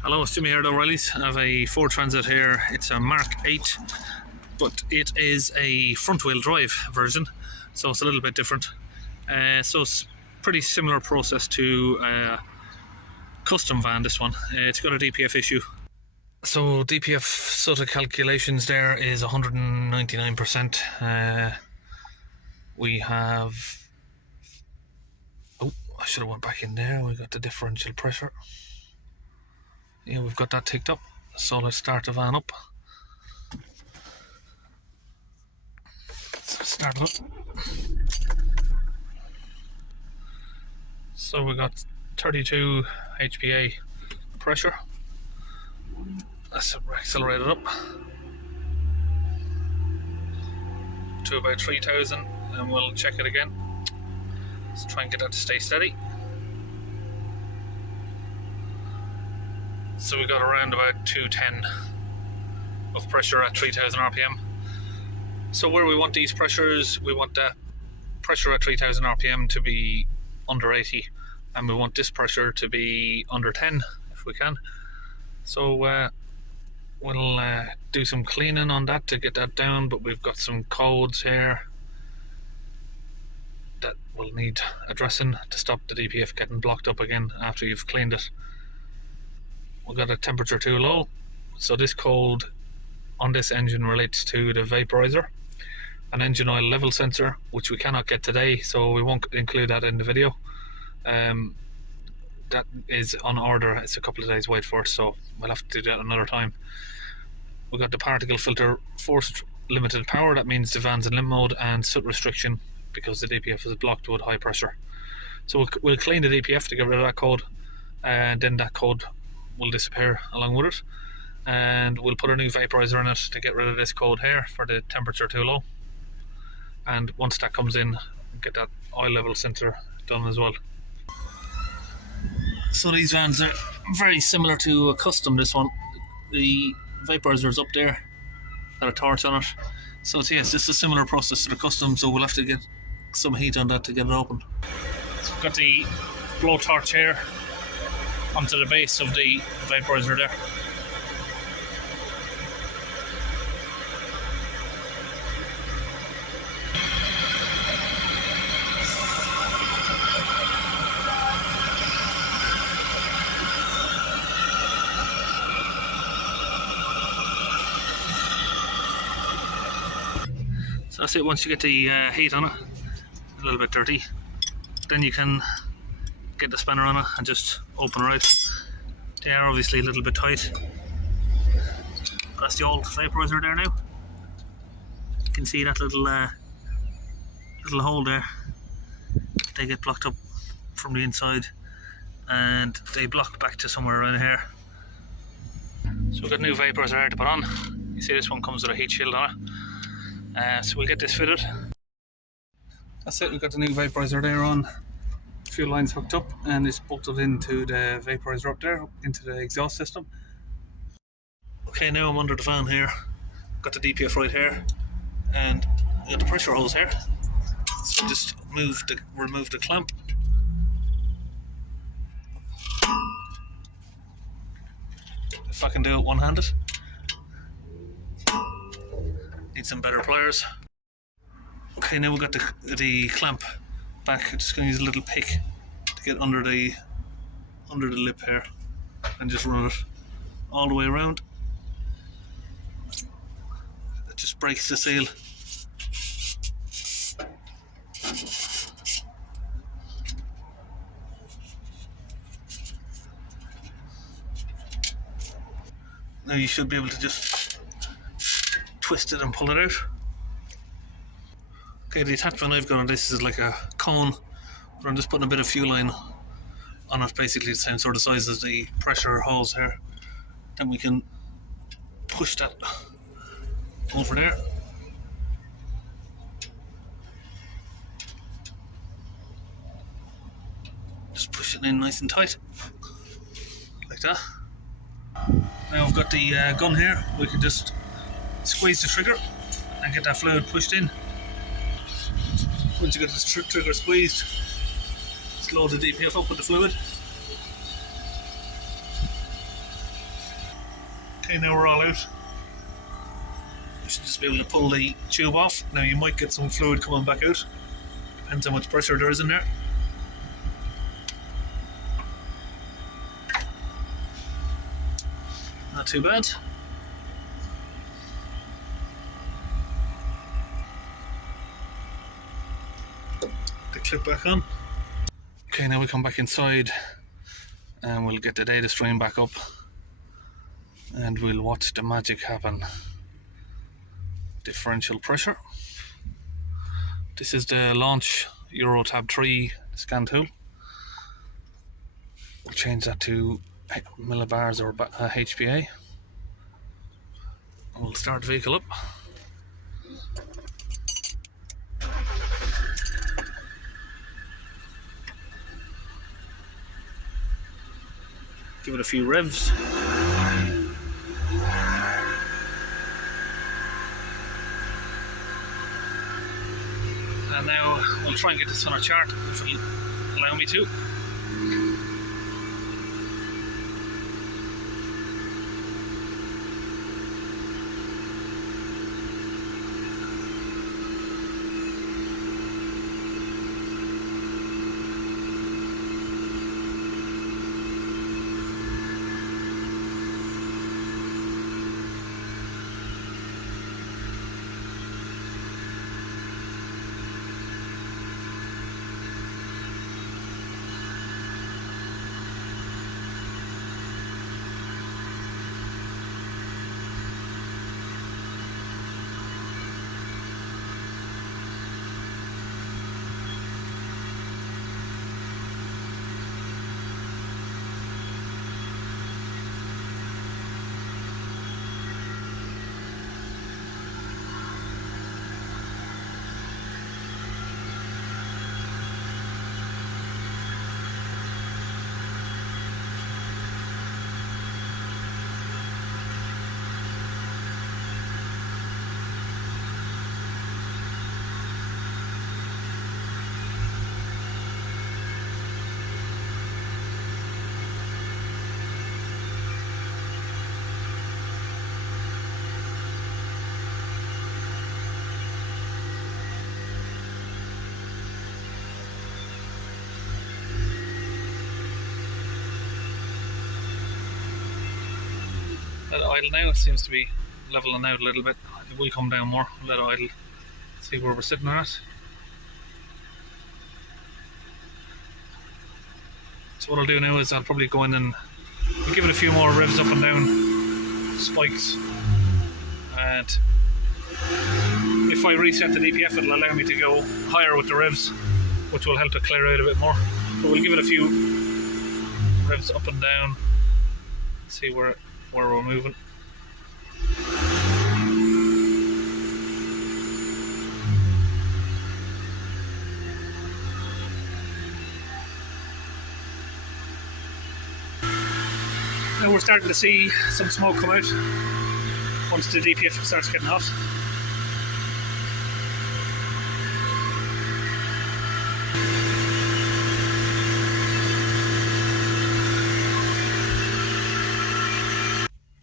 Hello, it's Jimmy here at O'Reilly's. I have a Ford Transit here. It's a Mark 8, but it is a front wheel drive version, so it's a little bit different. So it's pretty similar process to a custom van, this one. It's got a DPF issue. So DPF Soot calculations there is 199%. We have... Oh, I should have went back in there. We got the differential pressure. Yeah, we've got that ticked up. So let's start the van up. Start it up. So we got 32 HPA pressure. Let's accelerate it up to about 3000 and we'll check it again. Let's try and get that to stay steady. So we got around about 210 of pressure at 3000 RPM. So where we want these pressures, we want that pressure at 3000 RPM to be under 80, and we want this pressure to be under 10 if we can. So we'll do some cleaning on that to get that down, but we've got some codes here that will need addressing to stop the DPF getting blocked up again after you've cleaned it. We've got a temperature too low, so this code on this engine relates to the vaporizer, an engine oil level sensor, which we cannot get today, so we won't include that in the video. That is on order. It's a couple of days wait for it, so we'll have to do that another time. We've got the particle filter forced limited power. That means the van's in limp mode, and soot restriction because the DPF is blocked with high pressure. So we'll clean the DPF to get rid of that code, and then that code will disappear along with it, and we'll put a new vaporizer in it to get rid of this code here for the temperature too low. And once that comes in, get that oil level sensor done as well. So these vans are very similar to a custom, this one. The vaporizer is up there, got a torch on it. So it's, yes, it's a similar process to the custom, so we'll have to get some heat on that to get it open. So we've got the blow torch here onto the base of the vaporizer there. So that's it. Once you get the heat on it, a little bit dirty, then you can get the spanner on it and just open it out. They are obviously a little bit tight. That's the old vaporizer there now. You can see that little hole there. They get blocked up from the inside and they block back to somewhere around here. So we've got a new vaporizer here to put on. You see this one comes with a heat shield on it. So we'll get this fitted. That's it, we've got the new vaporizer there on. Fuel lines hooked up and it's bolted into the vaporizer up there, into the exhaust system. Okay, now I'm under the van here. Got the DPF right here and got the pressure hose here. So just remove the clamp. If I can do it one-handed. Need some better pliers. Okay, now we've got the clamp back. I'm just going to use a little pick to get under the lip here and just run it all the way around. It just breaks the seal. Now you should be able to just twist it and pull it out. Okay, the attachment I've got on this is like a cone, but I'm just putting a bit of fuel line on it, basically the same sort of size as the pressure hose here. Then we can push that over there. Just push it in nice and tight, like that. Now I've got the gun here. We can just squeeze the trigger and get that fluid pushed in. Once you get the trigger squeezed, slow the DPF up with the fluid. Okay, now we're all out. You should just be able to pull the tube off. Now you might get some fluid coming back out. Depends how much pressure there is in there. Not too bad. The clip back on. Okay, now we come back inside and we'll get the data stream back up and we'll watch the magic happen. Differential pressure. This is the launch Euro Tab 3 scan tool. We'll change that to millibars or HPA. We'll start the vehicle up. Give it a few revs. And now we'll try and get this on our chart if it'll allow me to. Let it idle now. It seems to be leveling out a little bit. It will come down more. Let it idle. See where we're sitting at. So what I'll do now is I'll probably go in and give it a few more revs up and down, spikes, and if I reset the DPF it'll allow me to go higher with the revs, which will help to clear out a bit more. But we'll give it a few revs up and down, see where we're moving. Now we're starting to see some smoke come out once the DPF starts getting hot.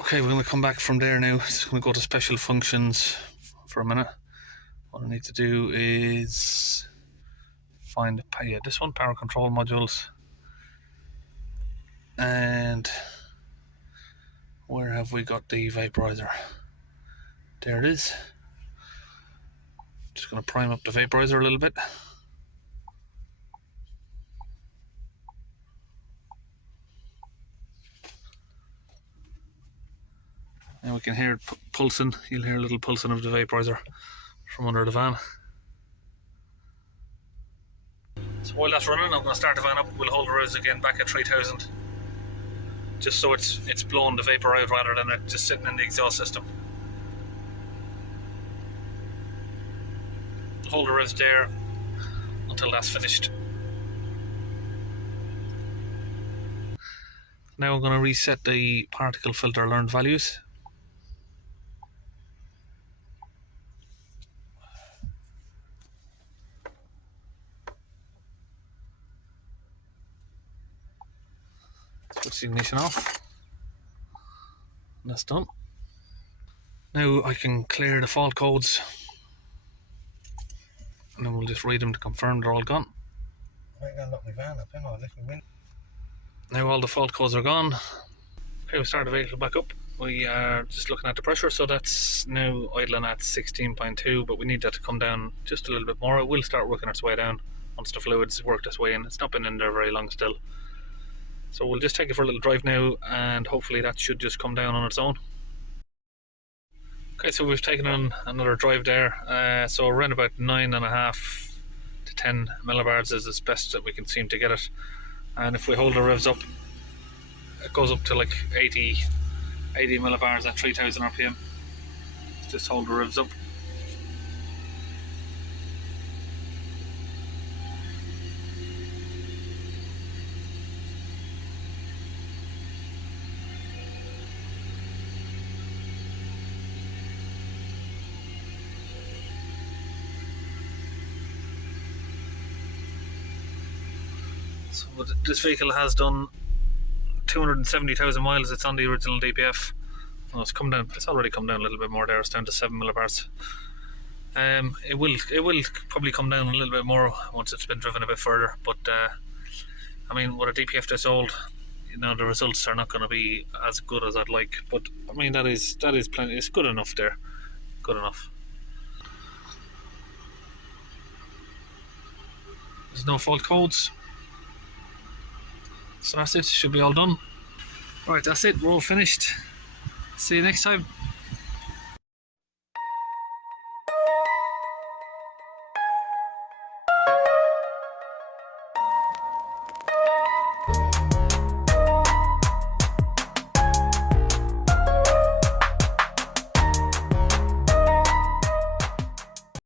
Okay, we're going to come back from there now. Just going to go to special functions for a minute. What I need to do is find this one, power control modules, and where have we got the vaporizer? There it is. Just going to prime up the vaporizer a little bit. And we can hear it pulsing. You'll hear a little pulsing of the vaporizer from under the van. So while that's running, I'm going to start the van up. We'll hold the revs again back at 3000, just so it's blowing the vapor out rather than it just sitting in the exhaust system. Hold the revs there until that's finished. Now I'm going to reset the particle filter learned values. switch the ignition off. And that's done. Now I can clear the fault codes, and then we'll just read them to confirm they're all gone. Now all the fault codes are gone. Okay, we'll start the vehicle back up. We are just looking at the pressure, so that's now idling at 16.2, but we need that to come down just a little bit more. It will start working its way down once the fluids work its way in. It's not been in there very long still. So we'll just take it for a little drive now, and hopefully that should just come down on its own. Okay, so we've taken on another drive there. So around about 9.5 to 10 millibars is as best that we can seem to get it. And if we hold the revs up, it goes up to like 80 millibars at 3000 RPM. Just hold the revs up. So this vehicle has done 270,000 miles. It's on the original DPF. Well, it's come down. It's already come down a little bit more there. It's down to 7 millibars. It will probably come down a little bit more once it's been driven a bit further. But I mean, with a DPF this old, you know, the results are not going to be as good as I'd like. But I mean, that is plenty. It's good enough there. Good enough. There's no fault codes. So that's it. Should be all done. Right, that's it. We're all finished. See you next time.